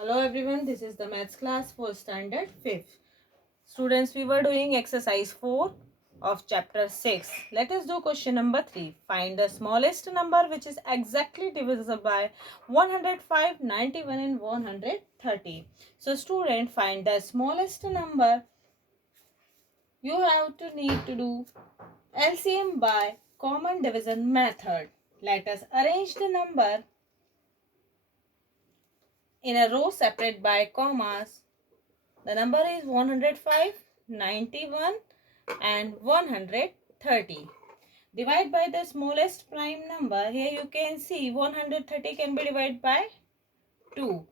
Hello everyone, this is the maths class for standard 5th. Students, we were doing exercise 4 of chapter 6. Let us do question number 3. Find the smallest number which is exactly divisible by 105, 91 and 130. So student, find the smallest number. You have to need to do LCM by common division method. Let us arrange the number in a row separated by commas. The number is 105, 91 and 130. Divide by the smallest prime number. Here you can see 130 can be divided by 2.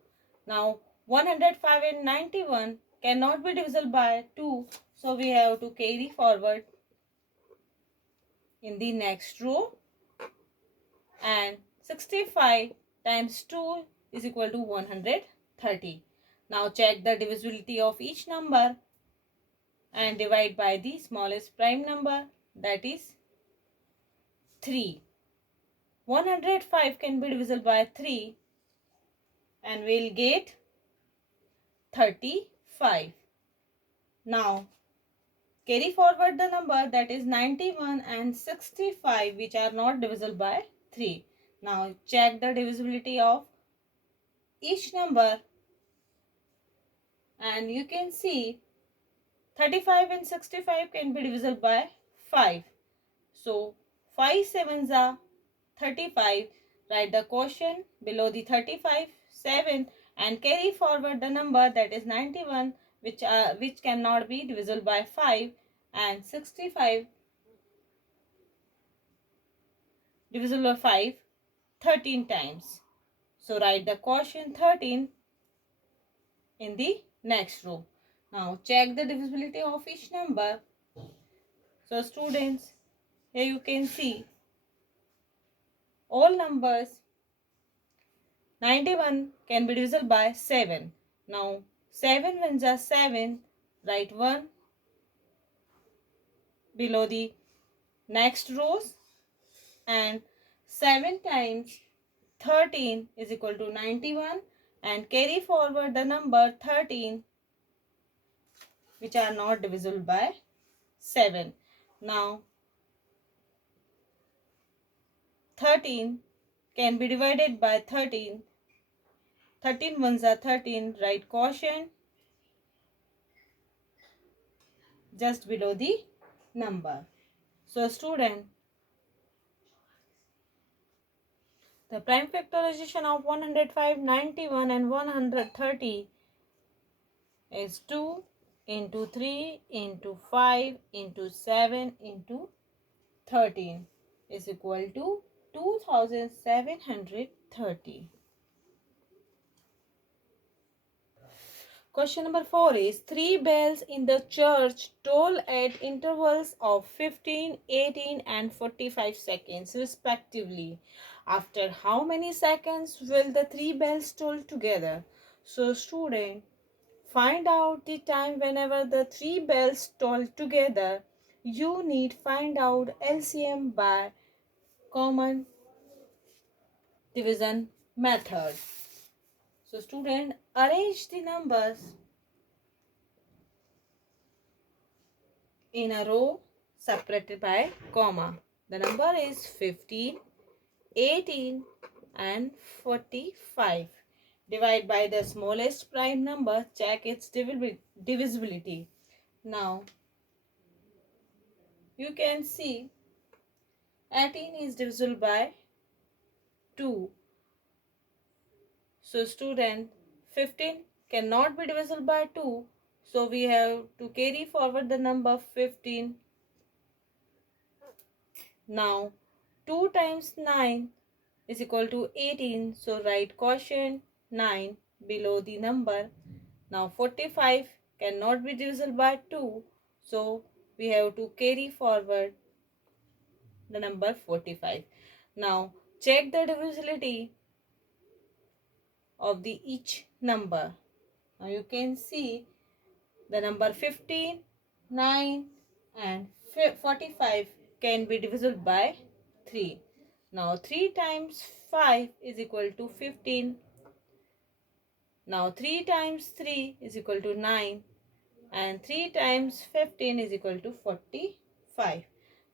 Now 105 and 91 cannot be divisible by 2. So we have to carry forward in the next row. And 65 times 2 is equal to 130. Now check the divisibility of each number and divide by the smallest prime number, that is 3. 105 can be divisible by 3 and we'll get 35. Now carry forward the number, that is 91 and 65, which are not divisible by 3. Now check the divisibility of each number and you can see 35 and 65 can be divisible by 5. So 5 sevens are 35. Write the quotient below the 35, 7 and carry forward the number, that is 91, which cannot be divisible by 5, and 65 divisible by 5 13 times. So write the quotient 13 in the next row. Now check the divisibility of each number. So students, here you can see all numbers. 91 can be divisible by 7. Now 7 ones are 7. Write 1 below the next rows, and 7 times 13 is equal to 91, and carry forward the number 13, which are not divisible by 7. Now 13 can be divided by 13. 13 ones are 13. Write quotient just below the number. So student, the prime factorization of 105, 91 and 130 is 2 into 3 into 5 into 7 into 13 is equal to 2730. Question number 4 is 3 bells in the church toll at intervals of 15, 18 and 45 seconds respectively. After how many seconds will the 3 bells toll together? So student, find out the time whenever the 3 bells toll together. You need find out LCM by common division method. So student, arrange the numbers in a row separated by comma. The number is 15, 18 and 45. Divide by the smallest prime number. Check its divisibility. Now you can see 18 is divisible by 2. So student, 15 cannot be divisible by 2. So we have to carry forward the number 15. Now 2 times 9 is equal to 18. So write quotient 9 below the number. Now 45 cannot be divisible by 2. So we have to carry forward the number 45. Now check the divisibility of the each number. Now you can see the number 15, 9 and 45 can be divisible by 3. Now 3 times 5 is equal to 15. Now 3 times 3 is equal to 9 and 3 times 15 is equal to 45.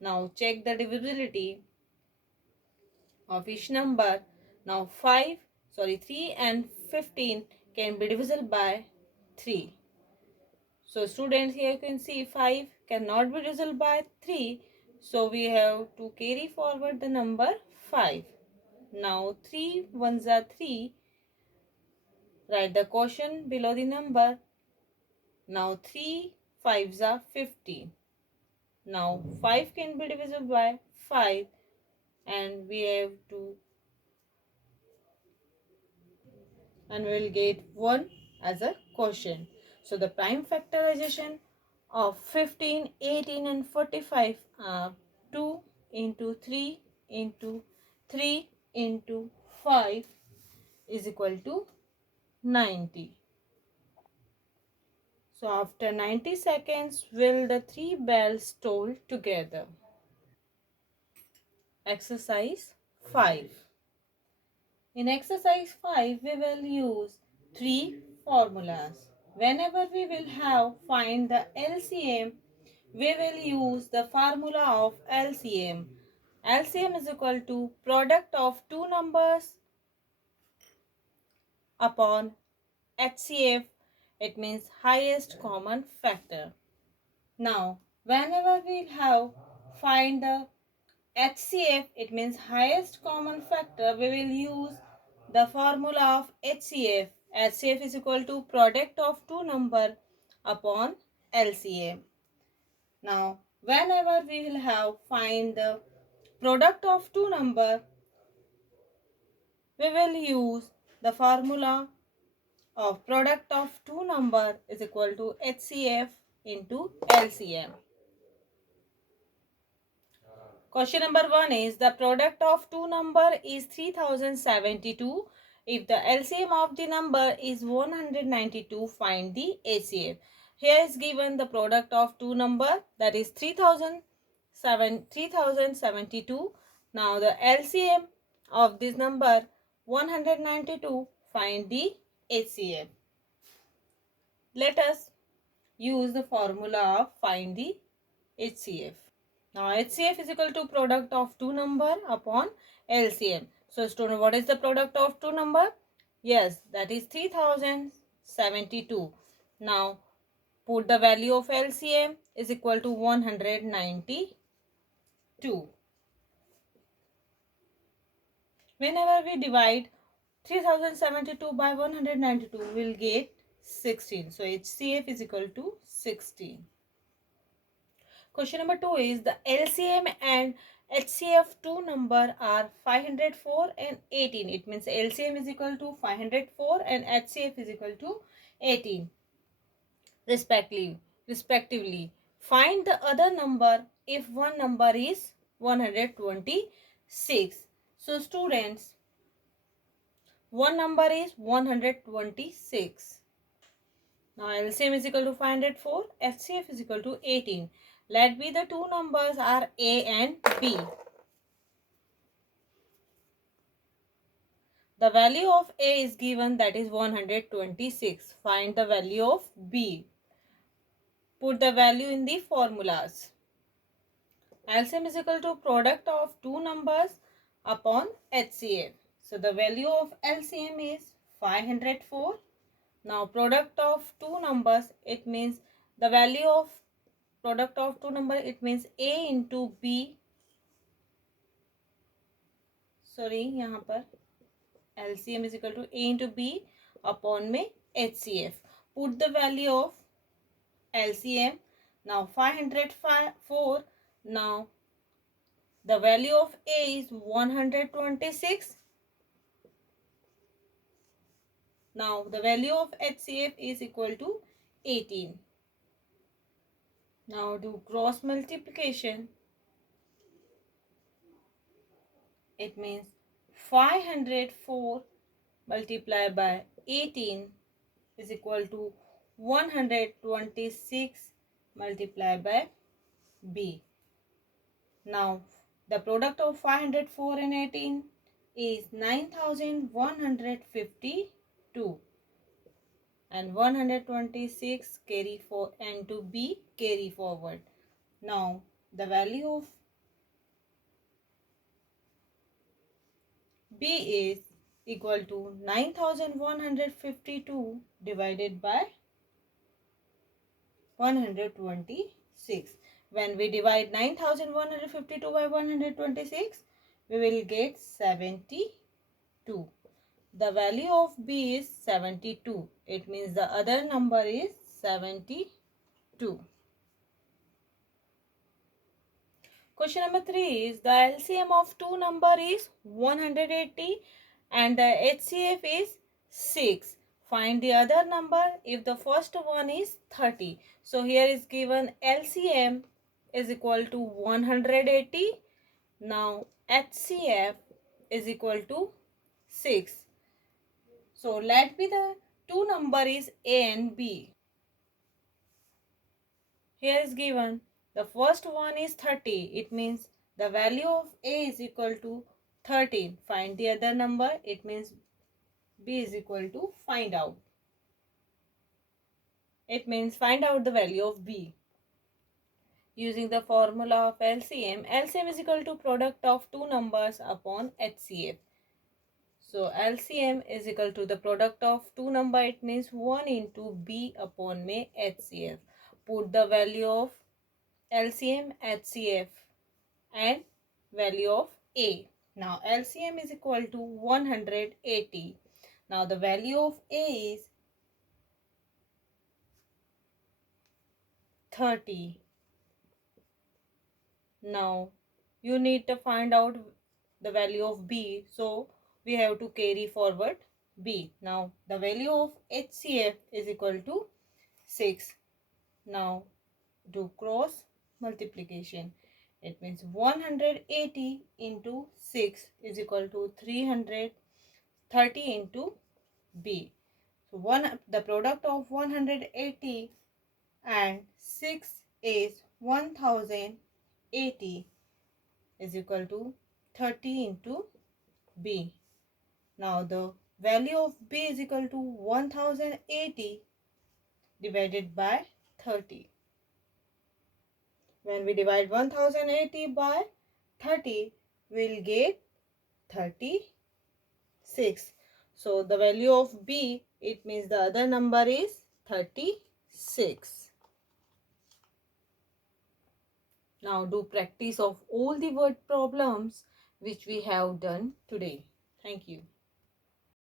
Now check the divisibility of each number. Now 3 and 15 can be divisible by 3. So students, here you can see 5 cannot be divisible by 3. So we have to carry forward the number 5. Now 3 ones are 3. Write the quotient below the number. Now 3 fives are 15. Now 5 can be divisible by 5 and we have to, and we will get 1 as a quotient. So the prime factorization of 15, 18 and 45 are 2 into 3 into 3 into 5 is equal to 90. So after 90 seconds, will the 3 bells toll together? Exercise 5. In exercise 5, we will use 3 formulas. Whenever we will have find the LCM, we will use the formula of LCM. LCM is equal to product of two numbers upon HCF. It means highest common factor. Now, whenever we have find the HCF, it means highest common factor, we will use the formula of HCF. HCF is equal to product of two number upon LCM. Now, whenever we will have find the product of two number, we will use the formula of product of two number is equal to HCF into LCM. Question number 1 is the product of two number is 3072. If the LCM of the number is 192, find the HCF. Here is given the product of two number, that is 3072. Now the LCM of this number 192, find the HCF. Let us use the formula of find the HCF. Now HCF is equal to product of two number upon LCM. So student, what is the product of two number? Yes, that is 3072. Now put the value of LCM is equal to 192. Whenever we divide 3072 by 192, we will get 16. So HCF is equal to 16. Question number 2 is the LCM and HCF two number are 504 and 18. It means LCM is equal to 504 and HCF is equal to 18 respectively. Find the other number if one number is 126. So students, one number is 126. Now LCM is equal to 504, HCF is equal to 18. Let be the two numbers are A and B. The value of A is given, that is 126. Find the value of B. Put the value in the formulas. LCM is equal to product of two numbers upon HCF. So the value of LCM is 504. Now product of two numbers, it means the value of product of two number, it means A into B. Sorry, यहाँ पर LCM is equal to A into B upon में HCF. Put the value of LCM. Now 504. Now the value of A is 126. Now the value of HCF is equal to 18. Now do cross multiplication. It means 504 multiplied by 18 is equal to 126 multiplied by B. Now the product of 504 and 18 is 9152. and 126 carry for and to B carry forward. Now the value of B is equal to 9152 divided by 126. When we divide 9152 by 126, we will get 72. The value of B is 72. It means the other number is 72. Question number 3 is the LCM of two number is 180 and the HCF is 6. Find the other number if the first one is 30. So here is given LCM is equal to 180. Now HCF is equal to 6. So let be the two number is A and B. Here is given the first one is 30. It means the value of A is equal to 13. Find the other number. It means B is equal to find out. It means find out the value of B. Using the formula of LCM, LCM is equal to product of two numbers upon HCF. So LCM is equal to the product of two number. It means 1 into B upon may HCF. Put the value of LCM, HCF and value of A. Now LCM is equal to 180. Now the value of A is 30. Now you need to find out the value of B. So we have to carry forward B. Now the value of HCF is equal to 6. Now do cross multiplication. It means 180 into 6 is equal to 330 into B. So the product of 180 and 6 is 1080 is equal to 30 into B. Now the value of B is equal to 1080 divided by 30. When we divide 1080 by 30, we'll get 36. So the value of B, it means the other number is 36. Now do practice of all the word problems which we have done today. Thank you.